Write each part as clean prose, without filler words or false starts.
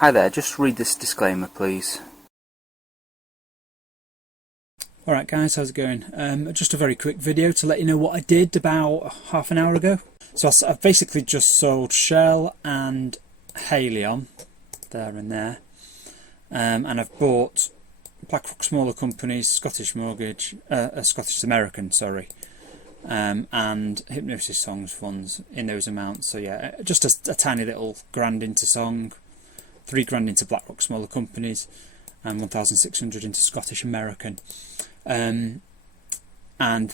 Hi there, just read this disclaimer please. Alright guys, how's it going? Just a very quick video to let you know what I did about half an hour ago. So I've basically just sold Shell and Haleon, there and there, and I've bought BlackRock Smaller Companies, Scottish Mortgage, Scottish American, sorry, and Hypnosis Songs funds in those amounts. So yeah, just a tiny little grand into Song, £3 into BlackRock Smaller Companies, and 1,600 into Scottish American. And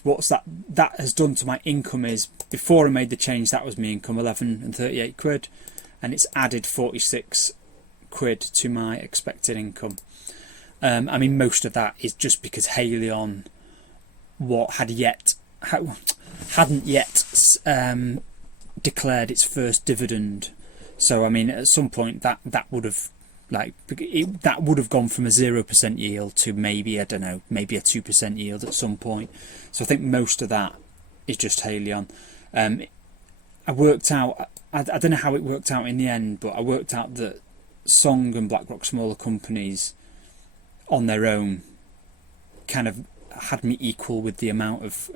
what's that has done to my income is, before I made the change, that was my income, 11 and 38 quid, and it's added 46 quid to my expected income. I mean, most of that is just because Haleon hadn't yet declared its first dividend. So I mean, at some point that would have gone from a 0% yield to maybe, I don't know, maybe a 2% yield at some point. So I think most of that is just Haleon. I worked out, I don't know how it worked out in the end, but I worked out that Song and BlackRock Smaller Companies on their own kind of had me equal with the amount of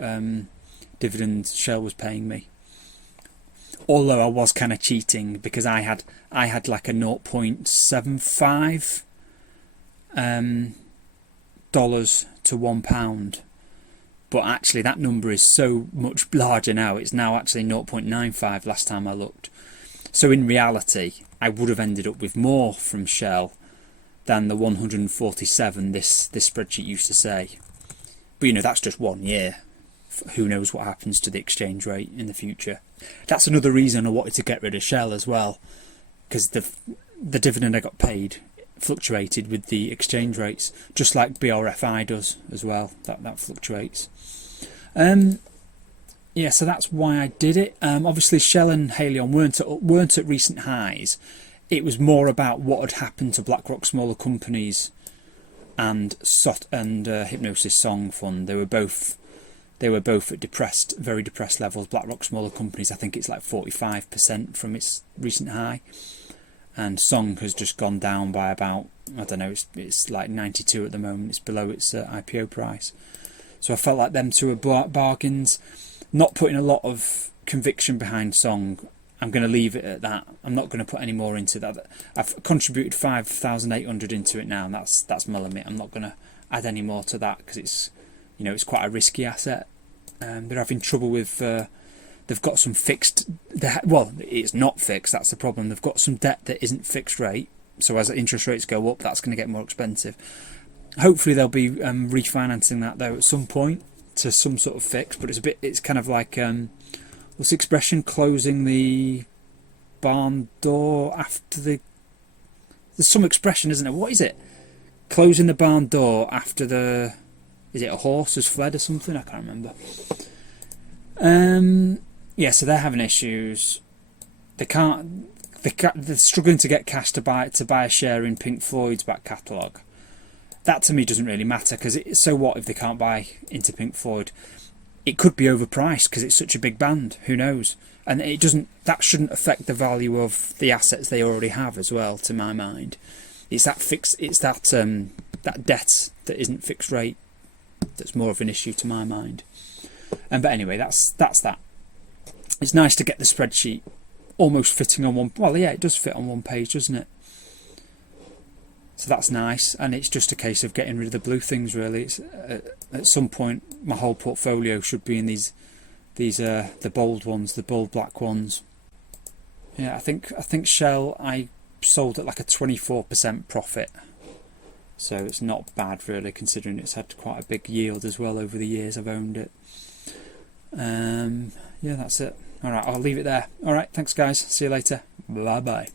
dividends Shell was paying me. Although I was kind of cheating, because I had like a 0.75 dollars to £1, but actually that number is so much larger now. It's now actually 0.95 last time I looked. So in reality, I would have ended up with more from Shell than the 147 this spreadsheet used to say. But you know, that's just 1 year. Who knows what happens to the exchange rate in the future. That's another reason I wanted to get rid of Shell as well, because the dividend I got paid fluctuated with the exchange rates, just like BRFI does as well. That fluctuates. Yeah, so that's why I did it. Obviously Shell and Haleon weren't at recent highs. It was more about what had happened to BlackRock Smaller Companies and Hypnosis Song Fund. They were both at very depressed levels. BlackRock Smaller Companies, I think it's like 45% from its recent high, and Song has just gone down by about, I don't know, it's like 92 at the moment. It's below its IPO price. So I felt like them two were bargains. Not putting a lot of conviction behind Song. I'm going to leave it at that. I'm not going to put any more into that. I've contributed 5,800 into it now, and that's my limit. I'm not going to add any more to that, because it's, you know, it's quite a risky asset. They're having trouble with, they've got some fixed, well, it's not fixed, that's the problem. They've got some debt that isn't fixed rate, so as interest rates go up, that's going to get more expensive. Hopefully they'll be refinancing that though at some point to some sort of fix, but it's kind of like, what's the expression, closing the barn door after there's some expression, isn't it? What is it? Closing the barn door after is it a horse has fled or something? I can't remember. Yeah, so they're having issues. They're struggling to get cash to buy a share in Pink Floyd's back catalogue. That to me doesn't really matter, because so what if they can't buy into Pink Floyd? It could be overpriced because it's such a big band. Who knows? And that shouldn't affect the value of the assets they already have as well. To my mind, it's that debt that isn't fixed rate that's more of an issue to my mind. But anyway, that's that. It's nice to get the spreadsheet almost fitting on one. Well, yeah, it does fit on one page, doesn't it? So that's nice, and it's just a case of getting rid of the blue things. Really, it's, at some point, my whole portfolio should be in the bold ones, the bold black ones. Yeah, I think Shell I sold at like a 24% profit. So it's not bad really, considering it's had quite a big yield as well over the years I've owned it. Yeah, that's it. Alright, I'll leave it there. Alright, thanks guys. See you later. Bye bye.